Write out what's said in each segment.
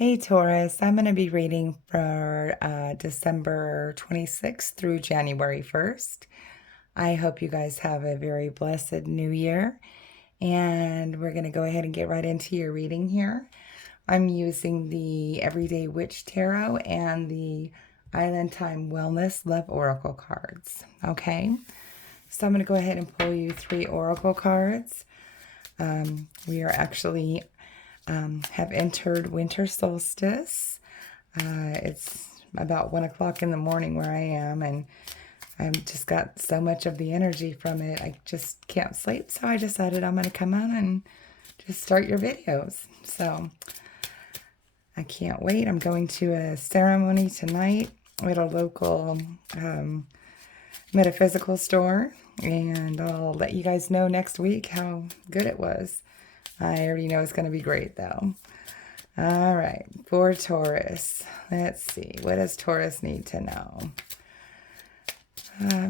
Hey Taurus, I'm going to be reading for December 26th through January 1st. I hope you guys have a very blessed new year. And we're going to go ahead and get right into your reading here. I'm using the Everyday Witch Tarot and the Island Time Wellness Love Oracle cards. Okay, so I'm going to go ahead and pull you 3 Oracle cards. We are actually have entered winter solstice. It's about 1 o'clock in the morning where I am, and I've just got so much of the energy from it. I just can't sleep, so I decided I'm going to come on and just start your videos. So I can't wait. I'm going to a ceremony tonight at a local metaphysical store, and I'll let you guys know next week how good it was. I already know it's going to be great, though. All right, for Taurus. Let's see. What does Taurus need to know?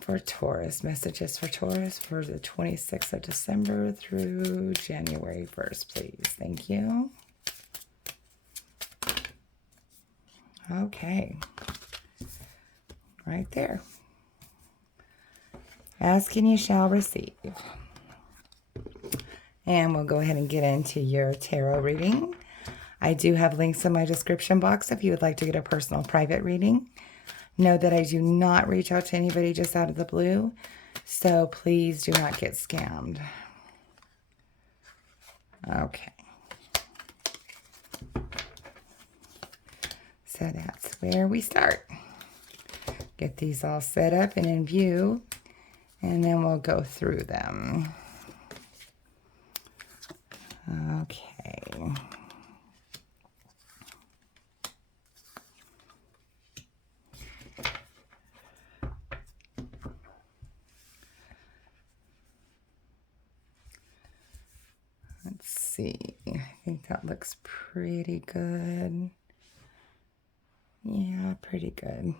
For Taurus, messages for Taurus for the 26th of December through January 1st, please. Thank you. Okay. Right there. Ask and you shall receive. And we'll go ahead and get into your tarot reading. I do have links in my description box if you would like to get a personal private reading. Know that I do not reach out to anybody just out of the blue, so please do not get scammed. Okay. So that's where we start. Get these all set up and in view, and then we'll go through them. Okay. Let's see. I think that looks pretty good. Yeah, pretty good.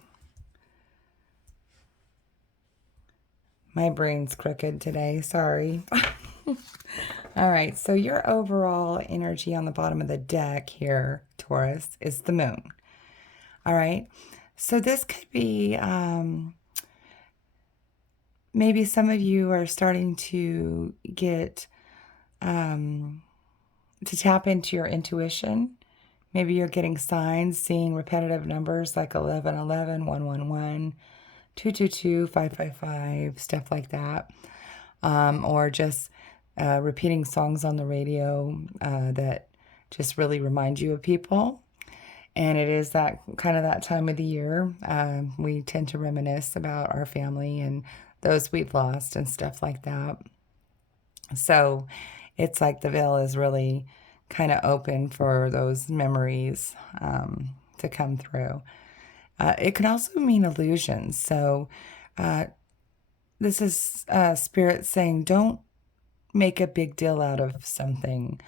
My brain's crooked today. Sorry. All right, so your overall energy on the bottom of the deck here, Taurus, is the moon. All right, so this could be, maybe some of you are starting to get, to tap into your intuition. Maybe you're getting signs, seeing repetitive numbers like 1111, 111, 222, 555, stuff like that. Or just repeating songs on the radio that just really remind you of people. And it is that kind of that time of the year. We tend to reminisce about our family and those we've lost and stuff like that. So it's like the veil is really kind of open for those memories to come through. It can also mean illusions. So this is Spirit saying, don't make a big deal out of something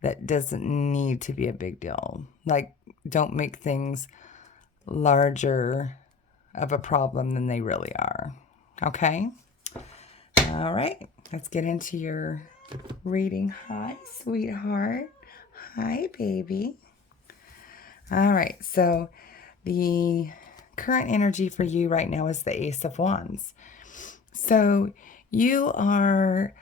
that doesn't need to be a big deal. Like, don't make things larger of a problem than they really are. Okay? All right. Let's get into your reading. Hi, sweetheart. Hi, baby. All right. So the current energy for you right now is the Ace of Wands. So you are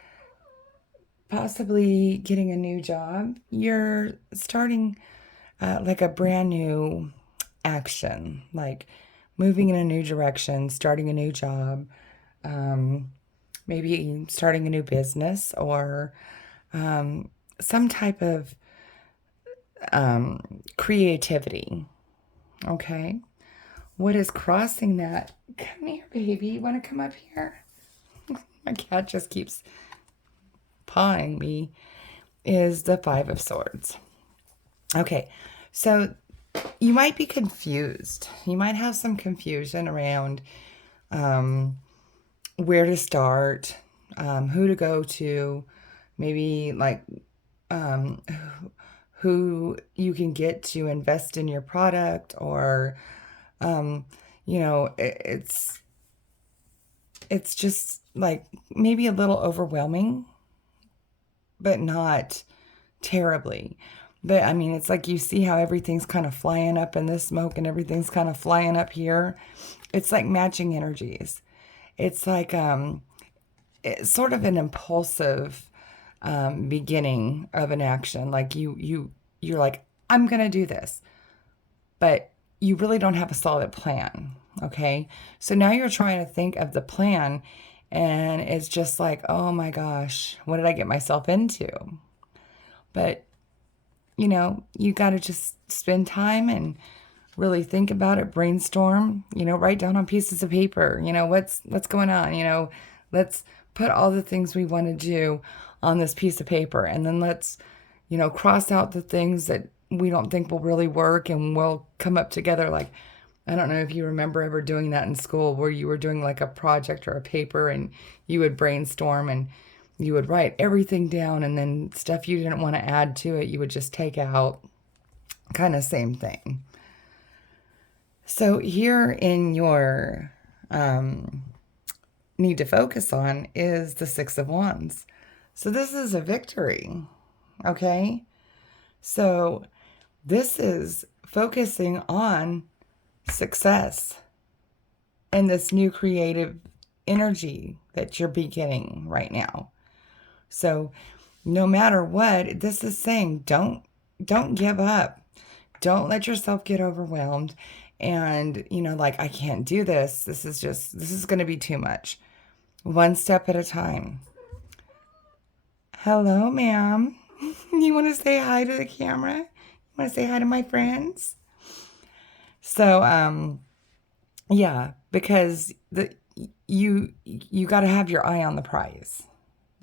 possibly getting a new job. You're starting like a brand new action, like moving in a new direction, starting a new job, maybe starting a new business, or some type of creativity. Okay. What is crossing that? Come here, baby. You want to come up here? My cat just keeps pawing me. Is the Five of Swords. Okay, so you might be confused. You might have some confusion around where to start, who to go to, maybe like who you can get to invest in your product, or you know, it's just like maybe a little overwhelming, but not terribly. But I mean, it's like you see how everything's kind of flying up in this smoke and everything's kind of flying up here. It's like matching energies. It's like it's sort of an impulsive beginning of an action. Like you're like, I'm gonna do this, but you really don't have a solid plan. Okay, so now you're trying to think of the plan, and it's just like, oh my gosh, what did I get myself into? But you got to just spend time and really think about it, brainstorm, write down on pieces of paper, what's going on, let's put all the things we want to do on this piece of paper, and then let's, cross out the things that we don't think will really work, and we'll come up together. Like, I don't know if you remember ever doing that in school where you were doing like a project or a paper and you would brainstorm and you would write everything down, and then stuff you didn't want to add to it, you would just take out. Kind of same thing. So here in your need to focus on is the Six of Wands. So this is a victory, okay? So this is focusing on success and this new creative energy that you're beginning right now. So no matter what, this is saying don't give up. Don't let yourself get overwhelmed and, like, I can't do this. This is going to be too much. One step at a time. Hello, ma'am. You want to say hi to the camera? You want to say hi to my friends? So, yeah, because you got to have your eye on the prize.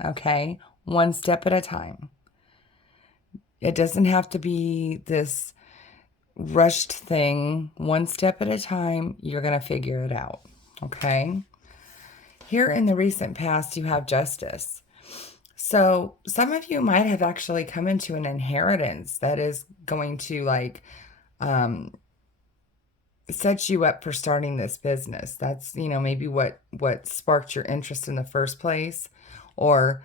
Okay? One step at a time. It doesn't have to be this rushed thing. One step at a time, you're going to figure it out. Okay? Here in the recent past, you have justice. So some of you might have actually come into an inheritance that is going to set you up for starting this business. That's, maybe what sparked your interest in the first place, or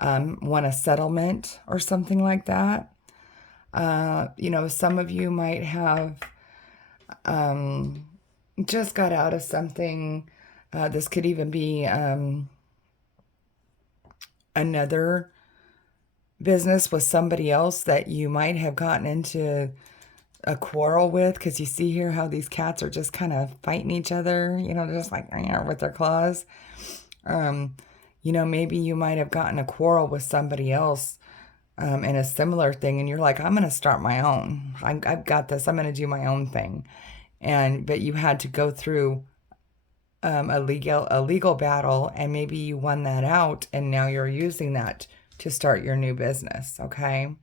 want a settlement or something like that. Some of you might have just got out of something. This could even be another business with somebody else that you might have gotten into a quarrel with, because you see here how these cats are just kind of fighting each other, just like with their claws. Maybe you might have gotten a quarrel with somebody else in a similar thing, and you're like, I'm going to start my own. I've got this. I'm going to do my own thing. But you had to go through a legal battle, and maybe you won that out, and now you're using that to start your new business, okay?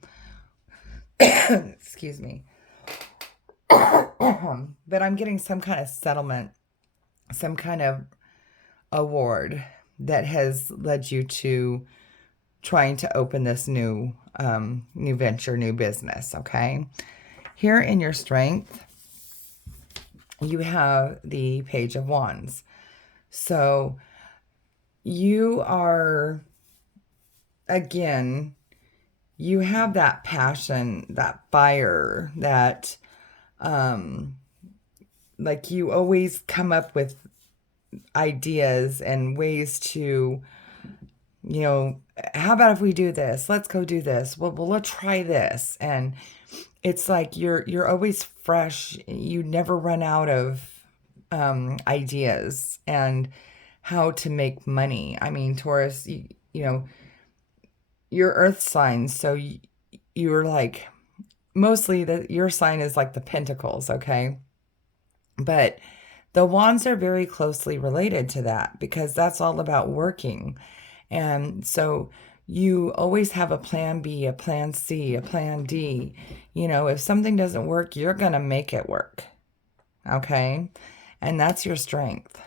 Excuse me. But I'm getting some kind of settlement, some kind of award that has led you to trying to open this new venture, new business, okay? Here in your strength, you have the Page of Wands. So you are, again, you have that passion, that fire, that like you always come up with ideas and ways to, how about if we do this? Let's go do this. Well, let's try this. And it's like you're always fresh. You never run out of ideas and how to make money. I mean, Taurus, you're earth signs, so you're like, mostly your sign is like the pentacles, okay? But the wands are very closely related to that, because that's all about working. And so you always have a plan B, a plan C, a plan D. If something doesn't work, you're going to make it work. Okay? And that's your strength.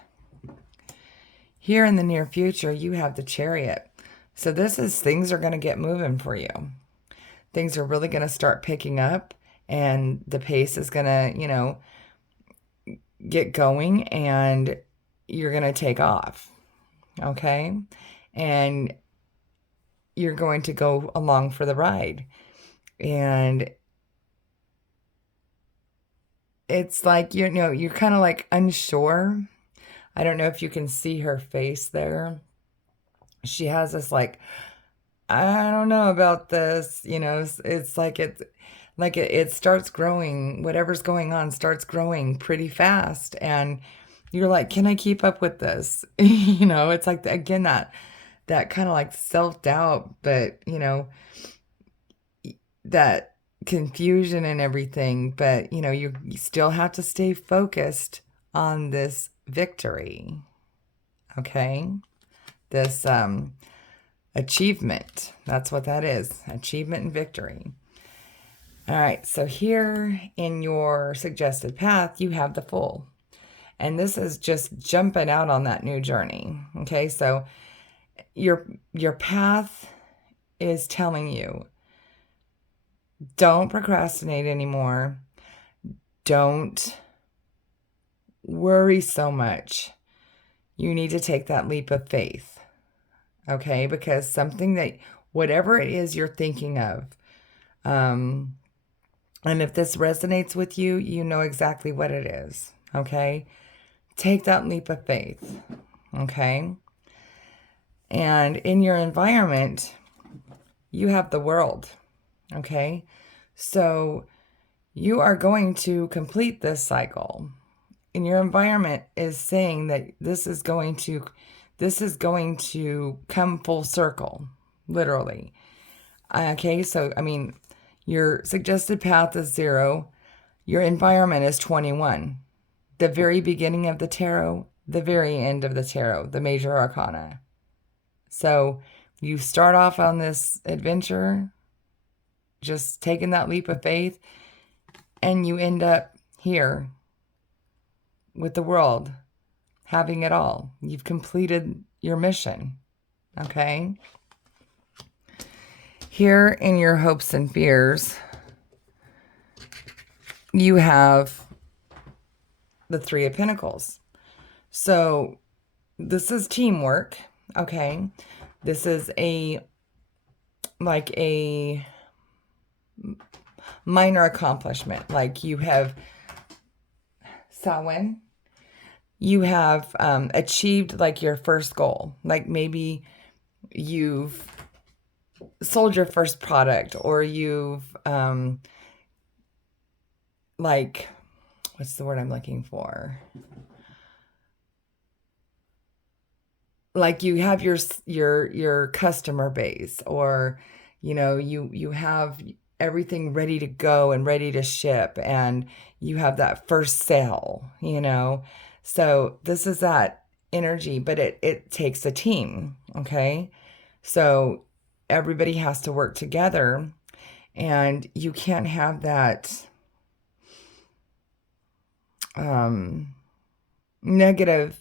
Here in the near future, you have the Chariot. So this is, things are going to get moving for you. Things are really going to start picking up, and the pace is going to, get going, and you're going to take off. Okay? And you're going to go along for the ride. And it's like, you're kind of like unsure. I don't know if you can see her face there. She has this like, I don't know about this, it's like it starts growing, whatever's going on starts growing pretty fast, and you're like, can I keep up with this? It's like, again, that kind of like self-doubt, but that confusion and everything, but you still have to stay focused on this victory, okay? This achievement. That's what that is. Achievement and victory. All right, so here in your suggested path, you have the Fool. And this is just jumping out on that new journey. Okay, so your path is telling you, don't procrastinate anymore. Don't worry so much. You need to take that leap of faith. Okay, because whatever it is you're thinking of, and if this resonates with you, you know exactly what it is. Okay, take that leap of faith. Okay, and in your environment, you have the world. Okay, so you are going to complete this cycle. And your environment is saying that this is going to come full circle, literally. Okay, so I mean, your suggested path is 0. Your environment is 21. The very beginning of the tarot, the very end of the tarot, the major arcana. So you start off on this adventure, just taking that leap of faith, and you end up here with the world, having it all. You've completed your mission, okay? Here in your hopes and fears, you have the 3 of Pentacles. So this is teamwork, okay? This is a minor accomplishment. Like you have, Samhain, you have achieved like your first goal. Like maybe you've sold your first product, or you've like, what's the word I'm looking for? Like you have your customer base, or you have everything ready to go and ready to ship, and you have that first sale, So this is that energy, but it takes a team, okay? So everybody has to work together, and you can't have that negative.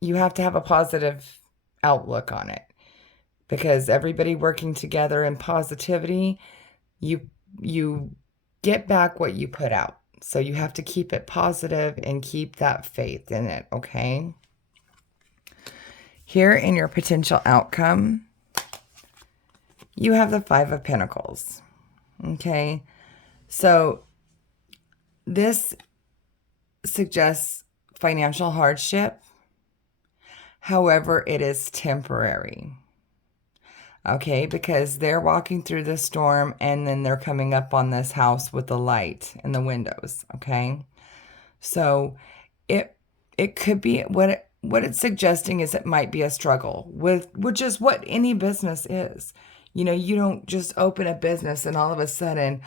You have to have a positive outlook on it, because everybody working together in positivity, you get back what you put out. So you have to keep it positive and keep that faith in it, okay? Here in your potential outcome, you have the 5 of Pentacles, okay? So this suggests financial hardship. However, it is temporary. Okay, because they're walking through the storm, and then they're coming up on this house with the light in the windows, okay? So it could be, what it's suggesting is it might be a struggle, which is what any business is. You don't just open a business and all of a sudden,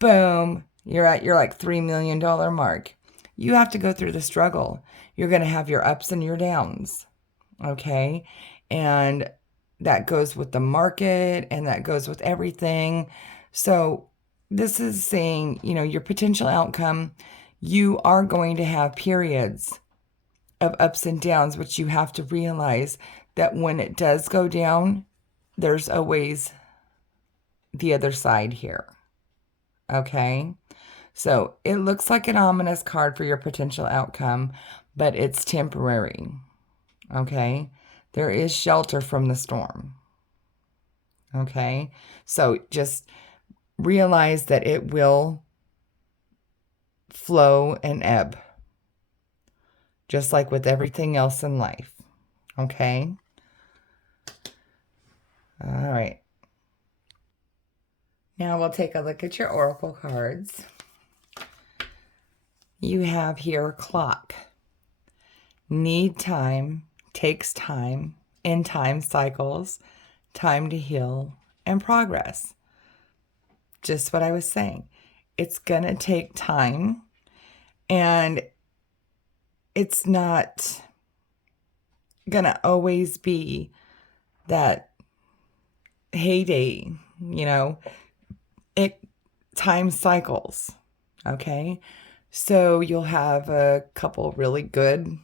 boom, you're at your like $3 million mark. You have to go through the struggle. You're going to have your ups and your downs, okay? And that goes with the market, and that goes with everything. So this is saying, your potential outcome, you are going to have periods of ups and downs, which you have to realize that when it does go down, there's always the other side here. Okay? So it looks like an ominous card for your potential outcome, but it's temporary. Okay? There is shelter from the storm. Okay? So just realize that it will flow and ebb, just like with everything else in life. Okay? All right. Now we'll take a look at your oracle cards. You have here clock. Need time, takes time, in time cycles, time to heal, and progress. Just what I was saying. It's going to take time, and it's not going to always be that heyday, time cycles. Okay? So you'll have a couple really good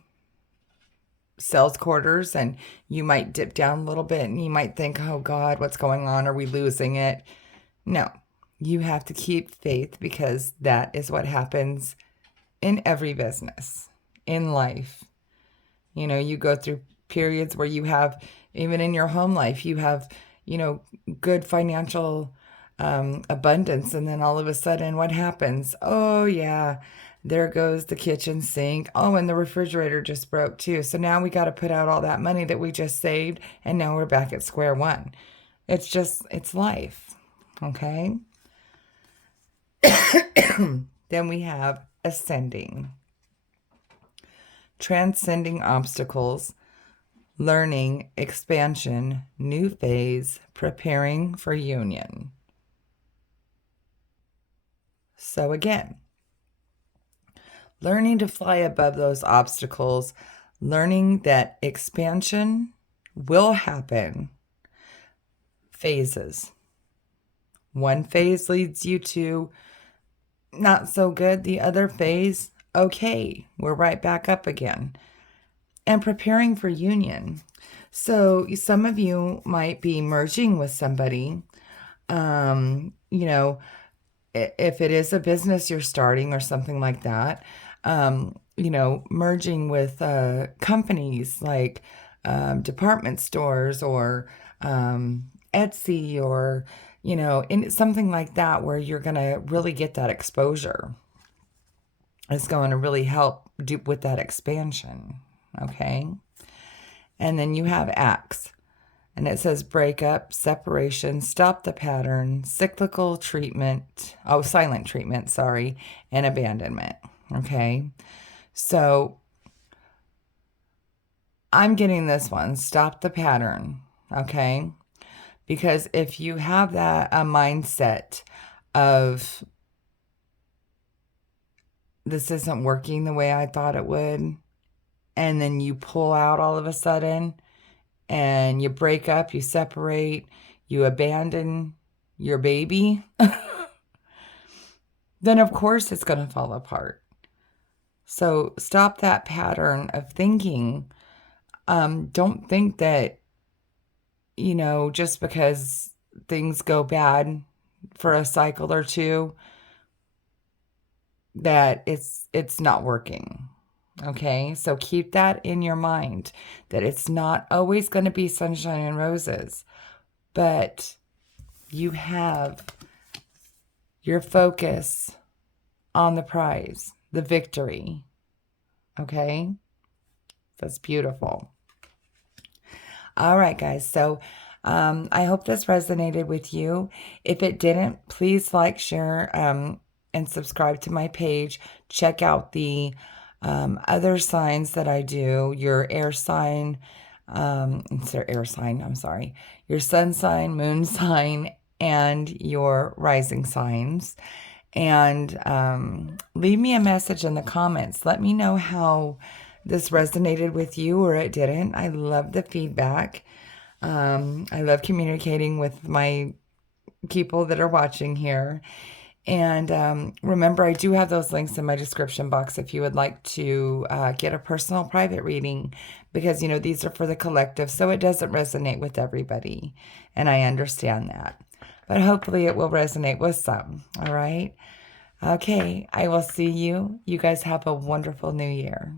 sales quarters, and you might dip down a little bit, and you might think, oh God, what's going on? Are we losing it? No, you have to keep faith, because that is what happens in every business, in life. You go through periods where you have, even in your home life, you have, good financial abundance. And then all of a sudden, what happens? Oh, yeah, there goes the kitchen sink. Oh, and the refrigerator just broke too. So now we got to put out all that money that we just saved. And now we're back at square one. It's life. Okay. Then we have ascending, transcending obstacles, learning, expansion, new phase, preparing for union. So again, learning to fly above those obstacles, learning that expansion will happen. Phases. One phase leads you to not so good. The other phase, okay, we're right back up again. And preparing for union. So some of you might be merging with somebody. If it is a business you're starting or something like that, merging with companies like department stores or Etsy or, in something like that, where you're going to really get that exposure. It's going to really help with that expansion. Okay. And then you have acts. And it says breakup, separation, stop the pattern, cyclical treatment, silent treatment, and abandonment. Okay. So I'm getting this one, stop the pattern. Okay. Because if you have a mindset of this isn't working the way I thought it would, and then you pull out all of a sudden, and you break up, you separate, you abandon your baby, then of course it's going to fall apart. So stop that pattern of thinking. Don't think that, just because things go bad for a cycle or two, that it's not working. Okay, so keep that in your mind, that it's not always going to be sunshine and roses, but you have your focus on the prize, the victory. Okay, that's beautiful. All right, guys, so I hope this resonated with you. If it didn't, please like, share, and subscribe to my page. Check out the other signs that I do, your air sign, your sun sign, moon sign, and your rising signs. And leave me a message in the comments. Let me know how this resonated with you or it didn't. I love the feedback. I love communicating with my people that are watching here. And remember, I do have those links in my description box if you would like to get a personal private reading, because, these are for the collective, so it doesn't resonate with everybody. And I understand that. But hopefully it will resonate with some. All right? Okay, I will see you. You guys have a wonderful new year.